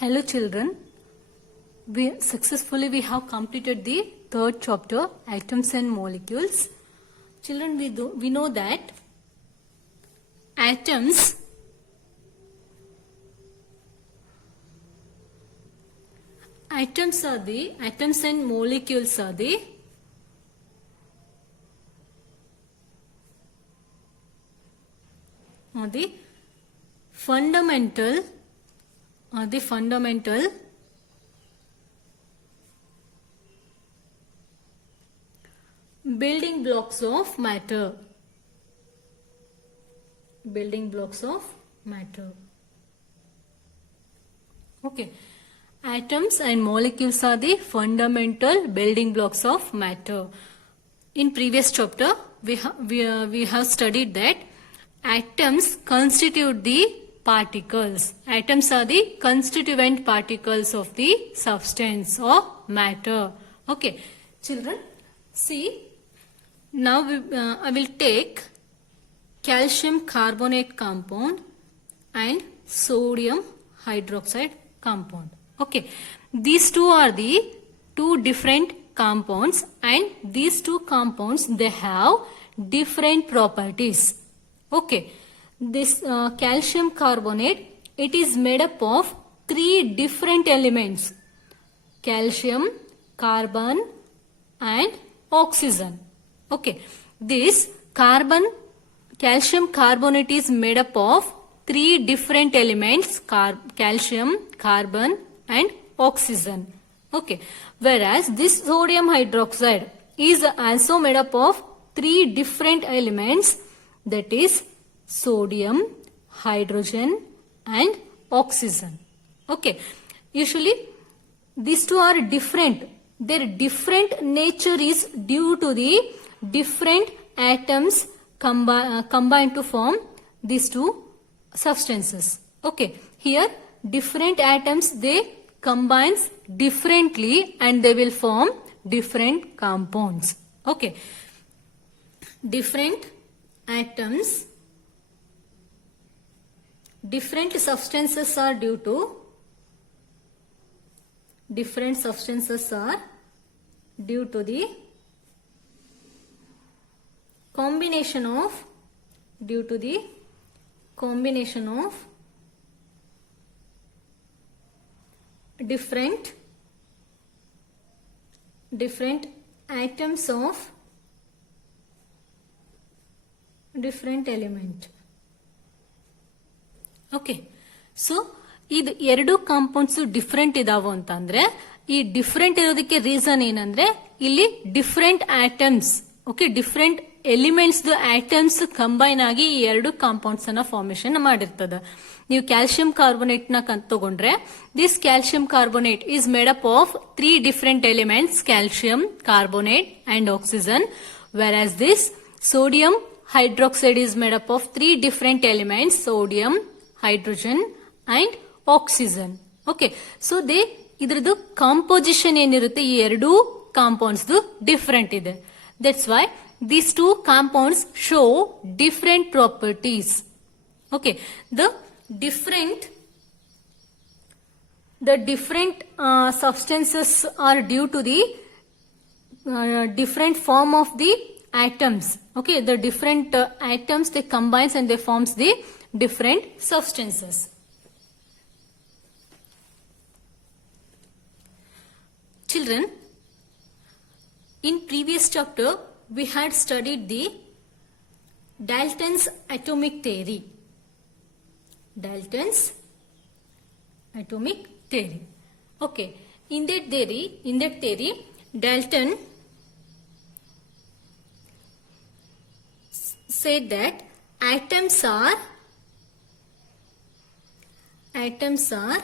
Hello children, we have completed the third chapter, atoms and molecules. Children, we know that atoms and molecules are the fundamental building blocks of matter. Okay. Atoms and molecules are the fundamental building blocks of matter. In previous chapter, we have studied that atoms constitute the particles. Atoms are the constituent particles of the substance or matter. Okay, children, see, now I will take calcium carbonate compound and sodium hydroxide compound. Okay, these two are the two different compounds, and these two compounds, they have different properties. Okay, this calcium carbonate, it is made up of three different elements: calcium, carbon and oxygen. Okay, this calcium carbonate is made up of three different elements: calcium, carbon and oxygen. Okay, whereas this sodium hydroxide is also made up of three different elements, that is sodium, hydrogen and oxygen. Okay, usually these two are different. Their different nature is due to the different atoms combined to form these two substances. Okay, here different atoms, they combines differently and they will form different compounds. Okay, different atoms, different substances are due to the combination of different atoms of different element. Okay, so ಇದು ಎರಡು compounds different ಇದಾವು ಅಂತಂದ್ರೆ, ಈ different ಇರೋದಕ್ಕೆ reason ಏನಂದ್ರೆ ಇಲ್ಲಿ different atoms, okay, different elements atoms combine ಆಗಿ ಈ ಎರಡು ಕಾಂಪೌಂಡ್ಸ್ ಅನ್ನ ಫಾರ್ಮೇಶನ್ ಮಾಡಿರ್ತದೆ. ನೀವು ಕ್ಯಾಲ್ಸಿಯಂ ಕಾರ್ಬೋನೇಟ್ ನ ತಗೊಂಡ್ರೆ, this calcium carbonate is made up of three different elements: calcium, carbonate and oxygen. Whereas this sodium hydroxide is made up of three different elements: sodium, hydrogen and oxygen. Okay, so ಇದ್ರದ್ದು composition ಏನಿರುತ್ತೆ ಈ ಎರಡು compounds different ಇದೆ. That's why these two compounds show different properties. Okay, the different substances are due to the different form of the atoms. Okay, the different atoms, they combines and they forms the different substances. Children, in previous chapter we had studied the Dalton's atomic theory. Okay, in that theory Dalton said that atoms are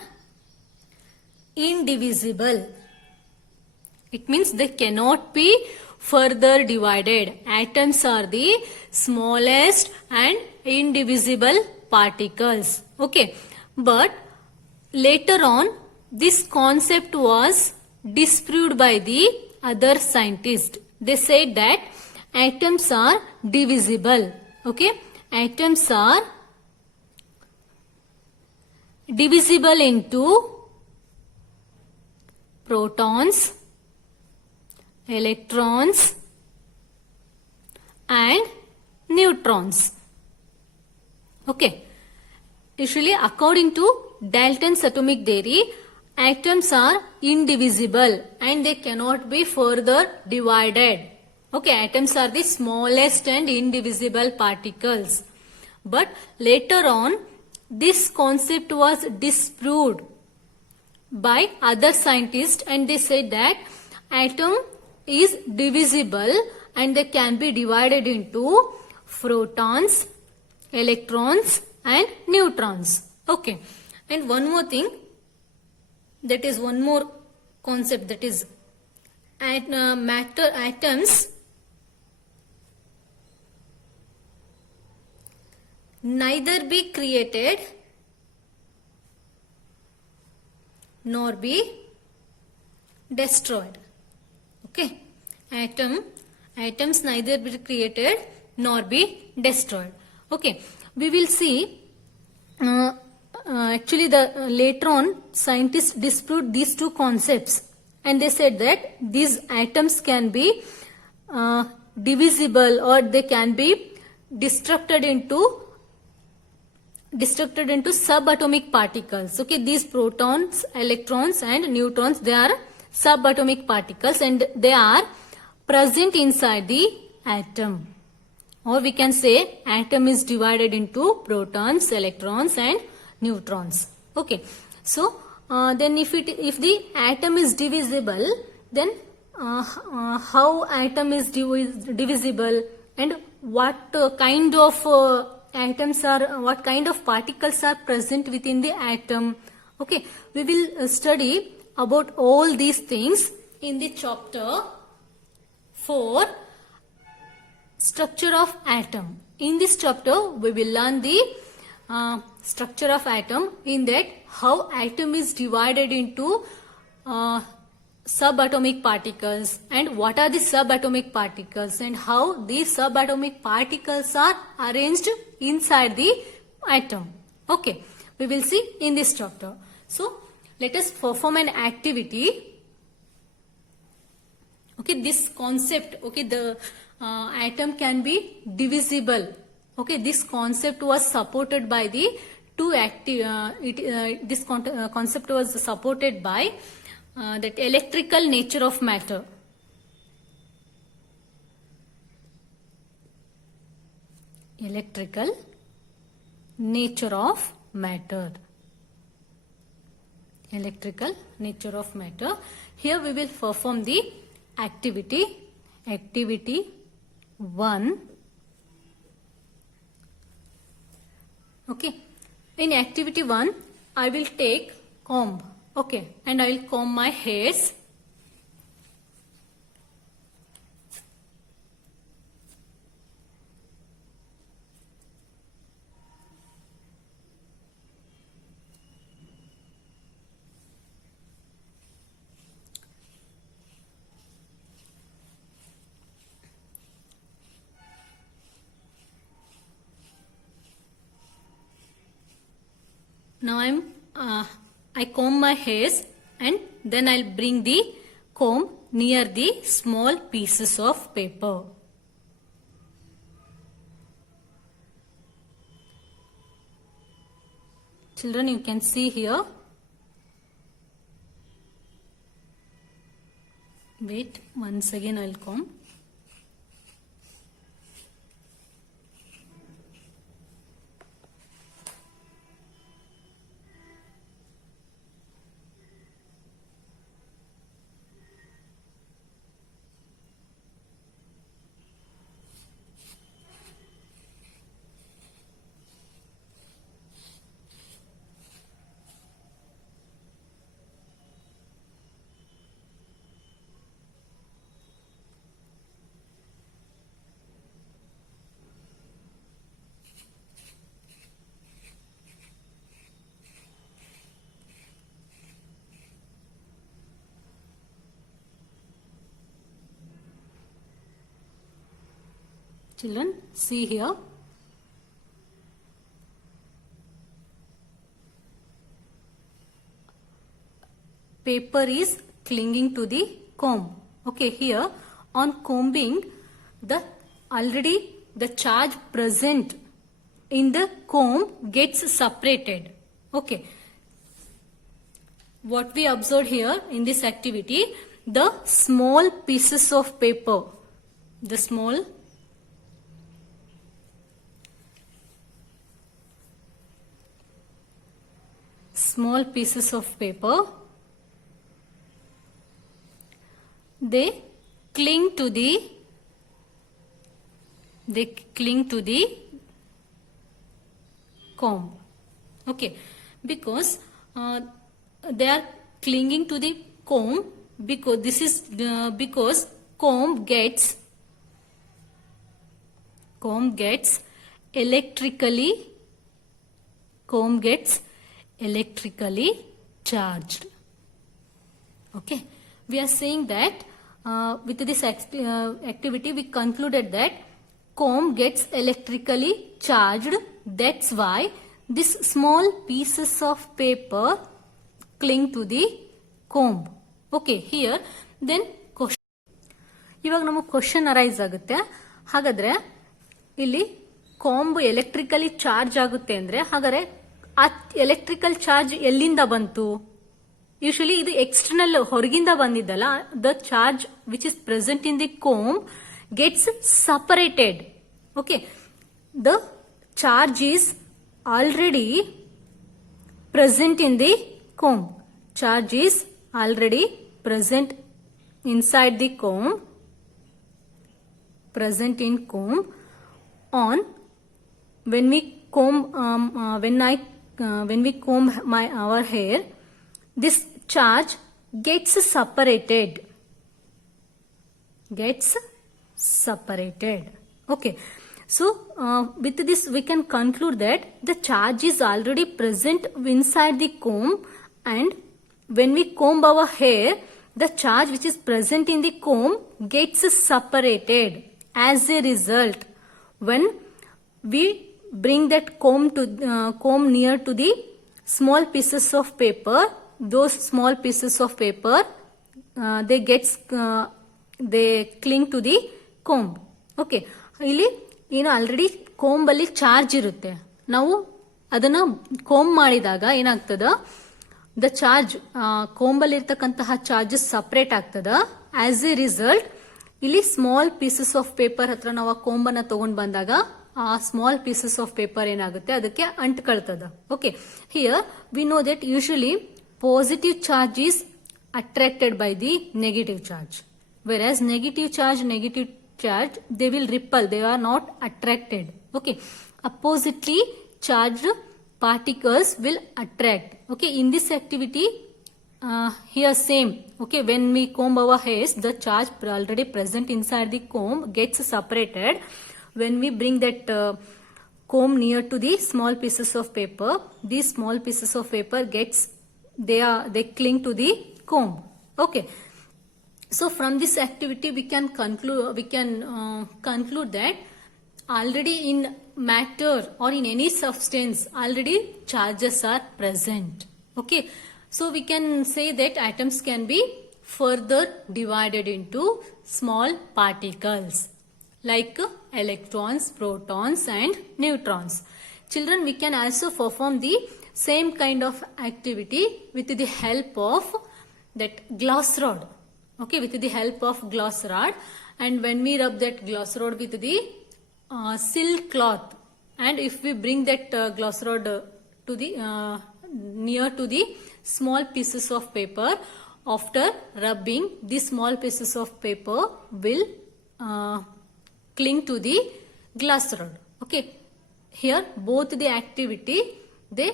indivisible. It means they cannot be further divided. Atoms are the smallest and indivisible particles. Okay, but later on this concept was disproved by the other scientists. They said that atoms are divisible. Okay, atoms are divisible into protons, electrons and neutrons. Okay. Usually according to Dalton's atomic theory, atoms are indivisible and they cannot be further divided. Okay, atoms are the smallest and indivisible particles. But later on, this concept was disproved by other scientists and they said that atom is divisible and they can be divided into protons, electrons and neutrons. Okay. And one more thing, that is one more concept, that is matter atoms neither be created nor be destroyed. Okay. Atoms neither be created nor be destroyed. Okay. We will see actually later on scientists disproved these two concepts and they said that these atoms can be divisible or they can be destructed into subatomic particles. Okay, these protons, electrons and neutrons, they are subatomic particles and they are present inside the atom. Or we can say atom is divided into protons, electrons and neutrons. Okay. So then if the atom is divisible, then how atom is divisible and what kind of atoms are, what kind of particles are present within the atom. Okay. We will study about all these things in the chapter 4. Structure of atom. In this chapter, we will learn the structure of atom, in that how atom is divided into subatomic particles and what are the subatomic particles and how these subatomic particles are arranged inside the atom. Okay, we will see in this chapter. So, let us perform an activity. Okay, this concept, okay, the atom can be divisible. Okay, this concept was supported by the two this concept was supported by that electrical nature of matter. Electrical nature of matter. Electrical nature of matter. Here we will perform the activity. Activity 1. Okay. In activity 1, I will take comb. Okay. And I will comb my hairs. Now I comb my hairs and then I'll bring the comb near the small pieces of paper. Children, you can see here. Wait, once again I'll comb. Children, see here. Paper is clinging to the comb. Okay, here on combing, the already the charge present in the comb gets separated. Okay, what we observed here in this activity, the small pieces of paper, the small pieces of paper, they cling to the comb. Okay, because they are clinging to the comb because this is because comb gets electrically charged. Okay, we are saying that with this activity we concluded that comb gets electrically charged. That's why these small pieces of paper cling to the comb. Okay, here then question. ಇವಾಗ ನಮಗೆ question arise ಆಗುತ್ತೆ. ಹಾಗಾದ್ರೆ ಇಲ್ಲಿ ಕಾಂಬ್ electrically charge ಆಗುತ್ತೆ ಅಂದ್ರೆ ಹಾಗಾದ್ರೆ ಆ electrical charge ಎಲ್ಲಿಂದ ಬಂತು? ಯೂಶಲಿ ಇದು ಎಕ್ಸ್ಟರ್ನಲ್ ಹೊರಗಿಂದ ಬಂದಿದ್ದಲ್ಲ. The charge which is present in the comb gets separated. Okay, the charge is already present in the comb. Charge is already present inside the comb, present in comb. On when we comb our hair, this charge gets separated. Okay, so with this we can conclude that the charge is already present inside the comb, and when we comb our hair, the charge which is present in the comb gets separated. As a result, when we bring that comb near to the small pieces of paper, those small pieces of paper they cling to the comb. Okay, ಇಲ್ಲಿ ಏನು already comb ಅಲ್ಲಿ charge ಇರುತ್ತೆ. ನಾವು ಅದನ್ನ comb ಮಾಡಿದಾಗ ಏನಾಗ್ತದ, the charge ಕೋಂಬಲ್ಲಿ ಇರ್ತಕ್ಕಂತಹ charges separate ಆಗ್ತದ. ಆಸ್ ಎ ರಿಸಲ್ಟ್ ಇಲ್ಲಿ ಸ್ಮಾಲ್ ಪೀಸಸ್ ಆಫ್ ಪೇಪರ್ ಹತ್ರ ನಾವು ಆ ಕೋಂಬನ್ನ ತಗೊಂಡ್ ಬಂದಾಗ ಆ ಸ್ಮಾಲ್ ಪೀಸಸ್ ಆಫ್ ಪೇಪರ್ ಏನಾಗುತ್ತೆ ಅದಕ್ಕೆ ಅಂಟ್ಕೊಳ್ತದ. Okay, here we know that usually positive charge is attracted by the negative charge, whereas negative charge they will repel, they are not attracted. Okay, oppositely charged particles will attract. Okay, in this activity here same. Okay, when we comb our hairs, the charge already present inside the comb gets separated. When we bring that comb near to the small pieces of paper, these small pieces of paper they cling to the comb. Okay, so from this activity we can conclude that already in matter or in any substance already charges are present. Okay, so we can say that atoms can be further divided into small particles like electrons, protons and neutrons. Children, we can also perform the same kind of activity with the help of that glass rod. Okay, with the help of glass rod, and when we rub that glass rod with the silk cloth, and if we bring that glass rod to the near to the small pieces of paper, after rubbing, these small pieces of paper will cling to the glass rod. Okay, here both the activity they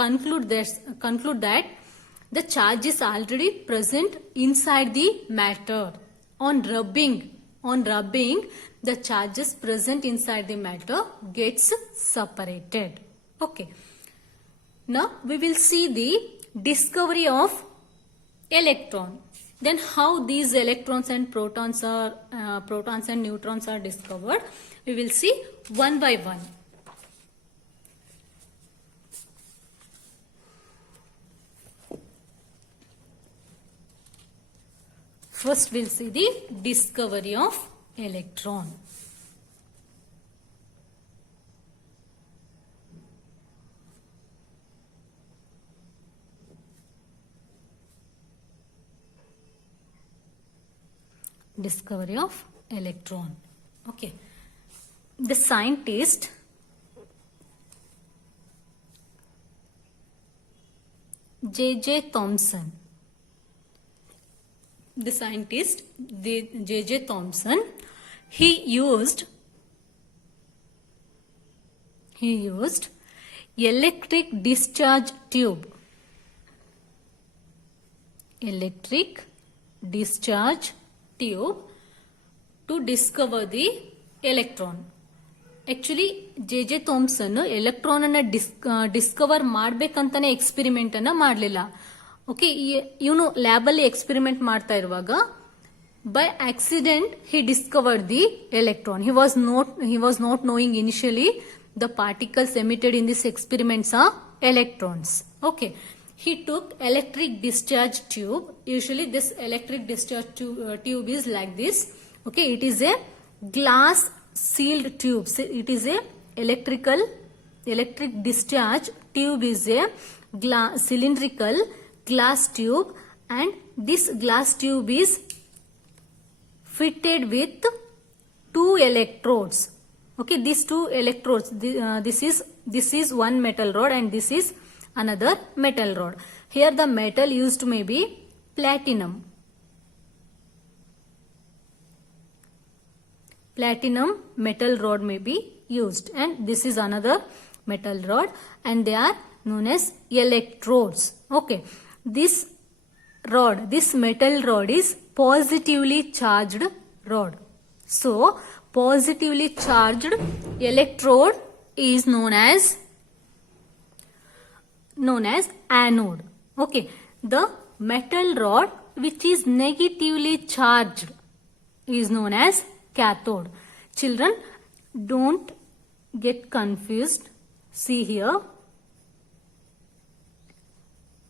conclude that the charge is already present inside the matter. On rubbing, the charges present inside the matter gets separated. Okay, now we will see the discovery of electron. Then how these electrons and protons and neutrons are discovered, we will see one by one. First we'll see the discovery of electron. Discovery of electron. Okay. The scientist J.J. Thomson. The scientist J.J. Thomson, he used electric discharge tube. Electric discharge tube to discover the electron. Actually J Thomson electron ಅನ್ನ discover ಮಾಡ್ಬೇಕಂತಾನೆ experiment ಅನ್ನ ಮಾಡಲಿಲ್ಲ. Okay, ಇವನು lab ಅಲ್ಲಿ experiment ಮಾಡ್ತಾ ಇರುವಾಗ by accident he discovered the electron. He was not knowing initially the particles emitted in this experiments are electrons. Okay, he took electric discharge tube. Usually this electric discharge tube is like this. Okay, it is a glass sealed tube. It is a electric discharge tube is a cylindrical glass tube, and this glass tube is fitted with two electrodes. Okay, these two electrodes, this is one metal rod and this is another metal rod. Here the metal used may be platinum. Platinum metal rod may be used, and this is another metal rod, and they are known as electrodes. Okay, this metal rod is positively charged rod. So positively charged electrode is known as anode. Okay, the metal rod which is negatively charged is known as cathode. Children, don't get confused. See here,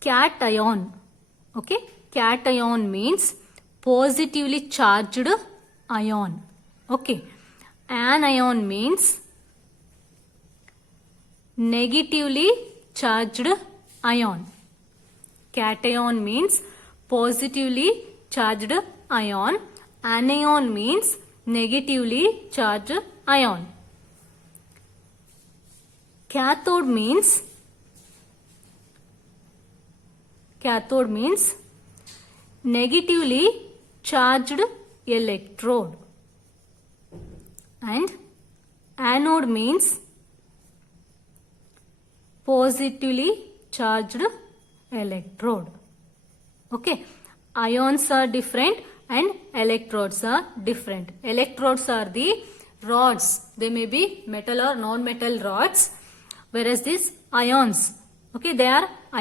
cation. Okay, cation means positively charged ion. Okay, anion means negatively charged ion. Cation means positively charged ion. Anion means negatively charged ion. Cathode means negatively charged electrode, and anode means positively charged electrode. Okay, ions are different and electrodes are different. Electrodes are the rods. They may be metal or non-metal rods, whereas these ions, okay,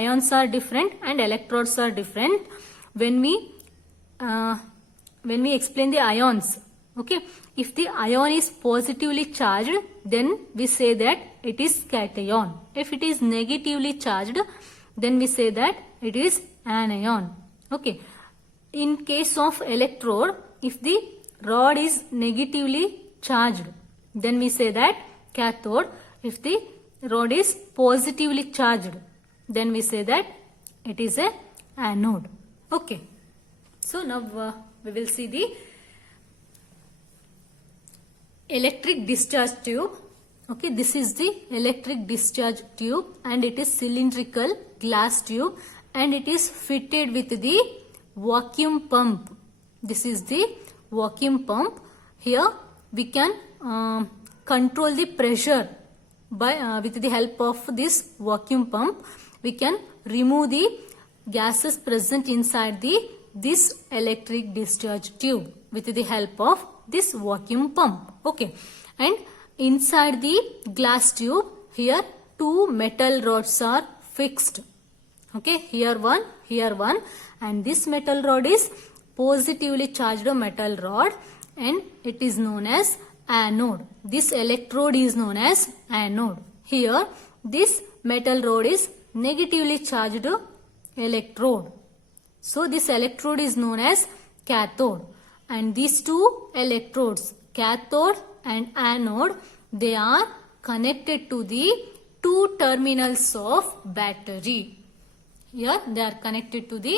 ions are different and electrodes are different. When we explain the ions, okay, if the ion is positively charged, then we say that it is cation. If it is negatively charged, then we say that it is anion. Okay, in case of electrode, if the rod is negatively charged, then we say that cathode. If the rod is positively charged, then we say that it is a anode. Okay, so now we will see the electric discharge tube. Okay, this is the electric discharge tube, and it is cylindrical glass tube, and it is fitted with the vacuum pump. This is the vacuum pump. Here we can control the pressure by with the help of this vacuum pump. We can remove the gases present inside this electric discharge tube with the help of this vacuum pump. Okay, and inside the glass tube, here two metal rods are fixed. Okay, here one, and this metal rod is positively charged metal rod, and it is known as anode. This electrode is known as anode. Here this metal rod is negatively charged electrode. So this electrode is known as cathode, and these two electrodes, cathode and anode, they are connected to the two terminals of battery. Here they are connected to the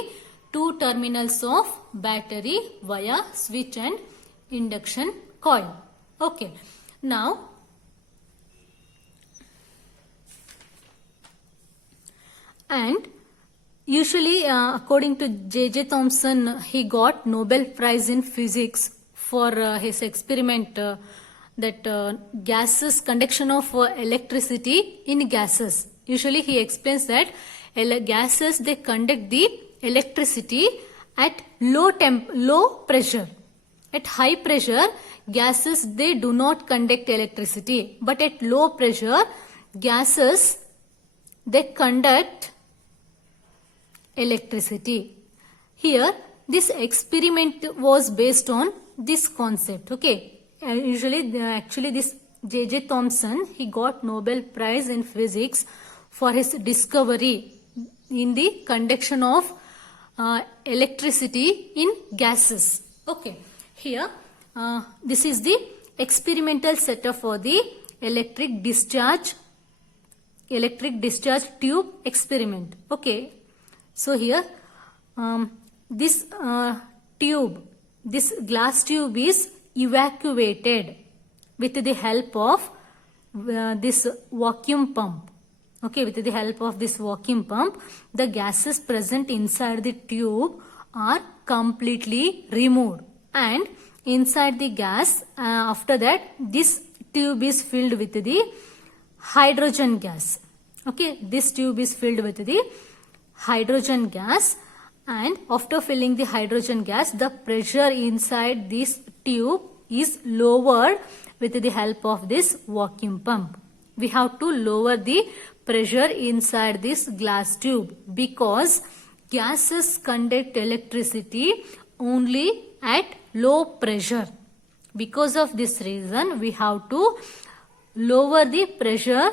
two terminals of battery via switch and induction coil. Okay, now and usually according to J.J. Thomson, he got Nobel Prize in Physics for his experiment that gases, conduction of electricity in gases. Usually he explains that gases, they conduct the electricity at low pressure. At high pressure, gases, they do not conduct electricity, but at low pressure, gases, they conduct electricity. Here this experiment was based on this concept. Okay, actually this J.J. Thomson, he got Nobel Prize in Physics for his discovery in the conduction of electricity in gases. Okay, here this is the experimental setup for the electric discharge tube experiment. Okay, so here this glass tube is evacuated with the help of this vacuum pump. Okay, with the help of this vacuum pump, the gases present inside the tube are completely removed, and inside the gas, after that, this tube is filled with the hydrogen gas. Okay, this tube is filled with the hydrogen gas, and after filling the hydrogen gas, the pressure inside this tube is lowered with the help of this vacuum pump. We have to lower the pressure inside this glass tube because gases conduct electricity only at low pressure. Because of this reason, we have to lower the pressure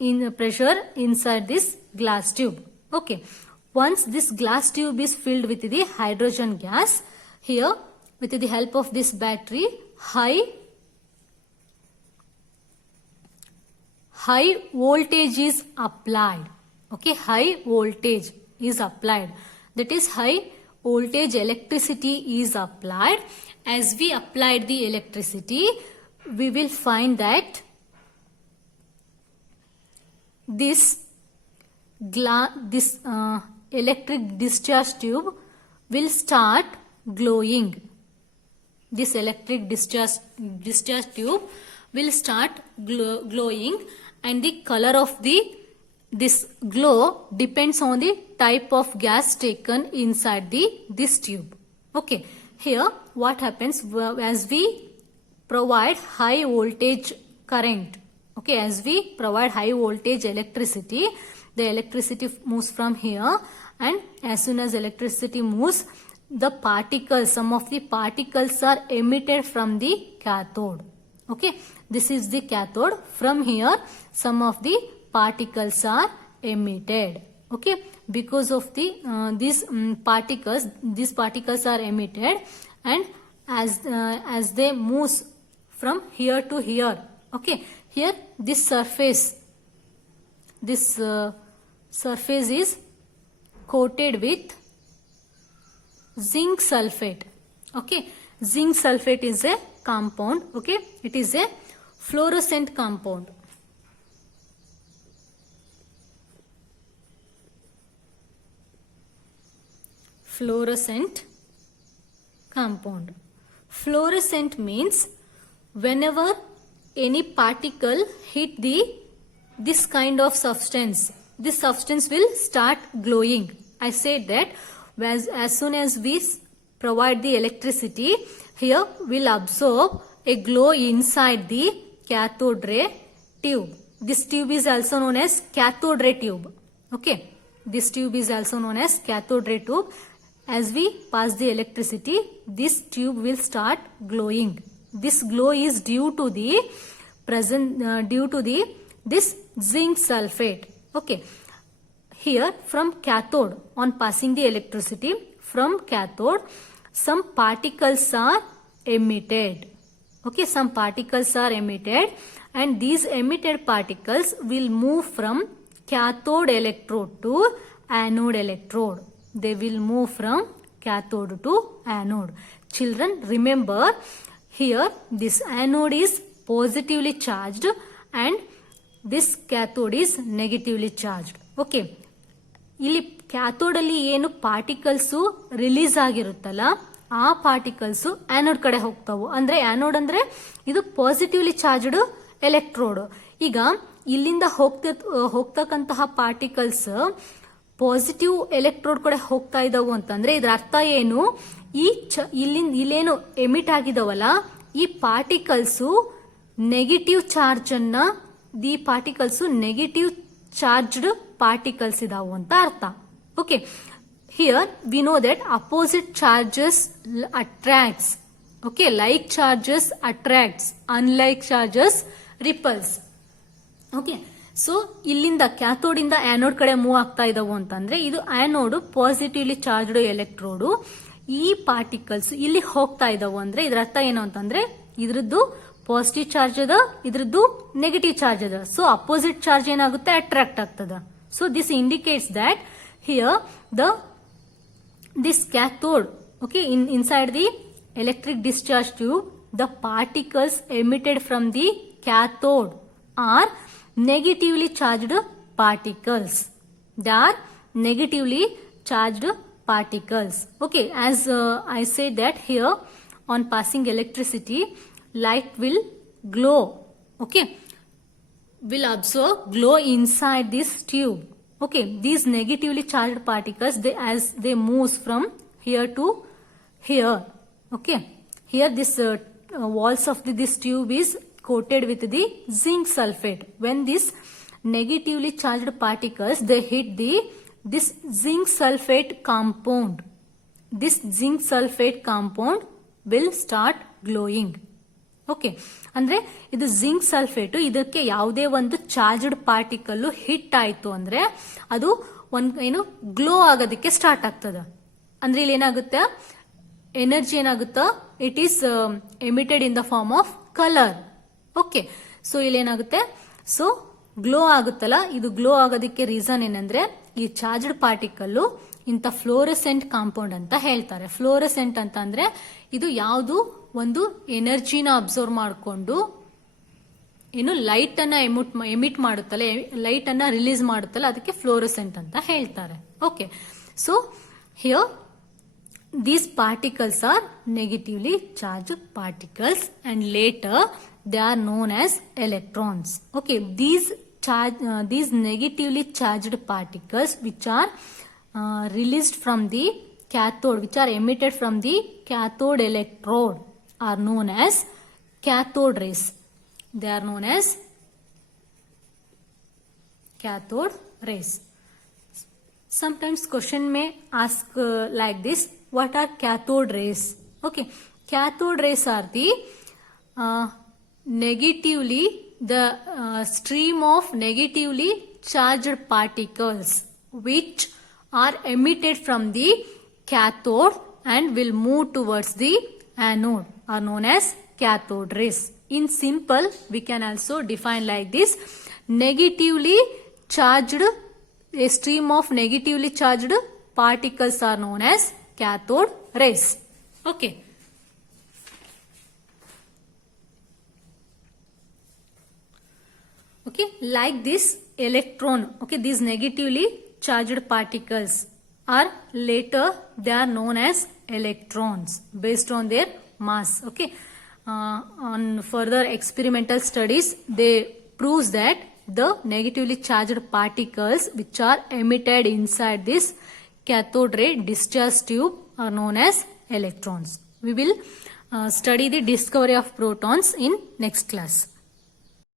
inside this glass tube. Okay, once this glass tube is filled with the hydrogen gas, here with the help of this battery, high voltage is applied. Okay, high voltage is applied. That is, high voltage electricity is applied. As we applied the electricity, we will find that this electric discharge tube will start glowing. This electric discharge tube will start glowing, and the color of this glow depends on the type of gas taken inside this tube. Okay, here what happens, as we provide high voltage current, okay, as we provide high voltage electricity, the electricity moves from here, and as soon as electricity moves, the particles, some of the particles are emitted from the cathode. Okay, this is the cathode. From here, some of the particles are emitted. Okay, because of the these particles are emitted, and as they move from here to here. Okay, here this surface is coated with zinc sulfate. Okay, zinc sulfate is a compound. Okay, it is a fluorescent compound. Fluorescent compound. Fluorescent means whenever any particle hit this kind of substance, this substance will start glowing. I said that as soon as we provide the electricity, here will absorb a glow inside the cathode ray tube. This tube is also known as cathode ray tube. Okay, this tube is also known as cathode ray tube. As we pass the electricity, this tube will start glowing. This glow is due to this zinc sulfate. Okay, here from cathode, on passing the electricity from cathode, some particles are emitted. Okay, some particles are emitted, and these emitted particles will move from cathode electrode to anode electrode. They will move from cathode to anode. Children, remember here this anode is positively charged and this cathode is negatively charged. Okay, ಇಲ್ಲಿ cathode ಅಲ್ಲಿ ಏನು particles release ಆಗಿರುತ್ತಲ್ಲ ಆ particles anode ಕಡೆ ಹೋಗ್ತಾವು. ಅಂದ್ರೆ anode ಅಂದ್ರೆ ಇದು positively charged electrode. ಈಗ ಇಲ್ಲಿಂದ ಹೋಗ್ತಕ್ಕಂತಹ ಪಾರ್ಟಿಕಲ್ಸ್ ಪಾಸಿಟಿವ್ ಎಲೆಕ್ಟ್ರೋಡ್ ಕಡೆ ಹೋಗ್ತಾ ಇದಾವು ಅಂತಂದ್ರೆ ಇದರ ಅರ್ಥ ಏನು, ಇಲ್ಲೇನು ಎಮಿಟ್ ಆಗಿದಾವಲ್ಲ ಈ ಪಾರ್ಟಿಕಲ್ಸ್ ನೆಗೆಟಿವ್ ಚಾರ್ಜ್ ಅನ್ನ ನೆಗೆಟಿವ್ ಚಾರ್ಜ್ಡ್ ಪಾರ್ಟಿಕಲ್ಸ್ ಇದಾವು ಅಂತ ಅರ್ಥ. Okay, here we know that opposite charges attracts. Okay, like charges attracts, unlike charges repulse. Okay, so ಇಲ್ಲಿಂದ ಕ್ಯಾಥೋಡ್ ಇಂದ ಆನೋಡ್ ಕಡೆ ಮೂವ್ ಆಗ್ತಾ ಇದಾವು ಅಂತಂದ್ರೆ ಇದು ಆನೋಡ್ ಪಾಸಿಟಿವ್ಲಿ ಚಾರ್ಜ್ಡ್ ಎಲೆಕ್ಟ್ರೋಡ್. ಈ ಪಾರ್ಟಿಕಲ್ಸ್ ಇಲ್ಲಿ ಹೋಗ್ತಾ ಇದಾವು ಅಂದ್ರೆ ಇದರ ಅರ್ಥ ಏನು ಅಂತಂದ್ರೆ ಇದ್ರದ್ದು ಪಾಸಿಟಿವ್ ಚಾರ್ಜ್ ಅದ, ಇದ್ರದ್ದು ನೆಗೆಟಿವ್ ಚಾರ್ಜ್ ಅದ. ಸೊ ಅಪೋಸಿಟ್ ಚಾರ್ಜ್ ಏನಾಗುತ್ತೆ ಅಟ್ರಾಕ್ಟ್ ಆಗ್ತದ. So this indicates that here this cathode, okay, inside the electric discharge tube, the particles emitted from the cathode are negatively charged particles. They are negatively charged particles. Okay, as I said that here on passing electricity, light will glow. Okay, will absorb glow inside this tube. Okay, these negatively charged particles, as they moves from here to here. Okay, here this walls of this tube is coated with the zinc sulfate. When these negatively charged particles they hit this zinc sulfate compound, this zinc sulfate compound will start glowing. Okay, ಅಂದ್ರೆ ಇದು zinc sulphate, ಇದಕ್ಕೆ ಯಾವುದೇ ಒಂದು charged particle hit ಆಯ್ತು ಅಂದ್ರೆ ಅದು ಏನು glow ಆಗೋದಕ್ಕೆ ಸ್ಟಾರ್ಟ್ ಆಗ್ತದ. ಅಂದ್ರೆ ಇಲ್ಲಿ ಏನಾಗುತ್ತೆ, ಎನರ್ಜಿ ಏನಾಗುತ್ತೋ it is emitted in the form of colour. Okay, so ಇಲ್ಲಿ ಏನಾಗುತ್ತೆ, ಸೊ ಗ್ಲೋ ಆಗುತ್ತಲ್ಲ, ಇದು ಗ್ಲೋ ಆಗೋದಕ್ಕೆ ರೀಸನ್ ಏನಂದ್ರೆ ಈ ಚಾರ್ಜ್ಡ್ ಪಾರ್ಟಿಕಲ್ ಇಂಥ ಫ್ಲೋರೆಸೆಂಟ್ ಕಾಂಪೌಂಡ್ ಅಂತ ಹೇಳ್ತಾರೆ. ಫ್ಲೋರೆಸೆಂಟ್ ಅಂತ ಅಂದ್ರೆ ಇದು ಯಾವುದು ಒಂದು ಎನರ್ಜಿನ ಅಬ್ಸರ್ವ್ ಮಾಡಿಕೊಂಡು ಏನು ಲೈಟ್ ಅನ್ನ ಎಮಿಟ್ ಮಾಡುತ್ತಲ್ಲ, ಲೈಟ್ ಅನ್ನ ರಿಲೀಸ್ ಮಾಡುತ್ತಲ್ಲ, ಅದಕ್ಕೆ ಫ್ಲೋರೆಸೆಂಟ್ ಅಂತ ಹೇಳ್ತಾರೆ. Okay, so here these particles are negatively charged particles and later they are known as electrons. Okay, these negatively charged particles which are released from the cathode, which are emitted from the cathode electrode are known as cathode rays. They are known as cathode rays. Sometimes question may ask like this, what are cathode rays? Okay, cathode rays are the stream of negatively charged particles which are emitted from the cathode and will move towards the anode are known as cathode rays. In simple, we can also define like this: negatively charged, a stream of negatively charged particles are known as cathode rays. Okay. Okay, like this electron, okay, these negatively charged particles are later they are known as electrons based on their mass. Okay, on further experimental studies they proves that the negatively charged particles which are emitted inside this cathode ray discharge tube are known as electrons. We will study the discovery of protons in next class.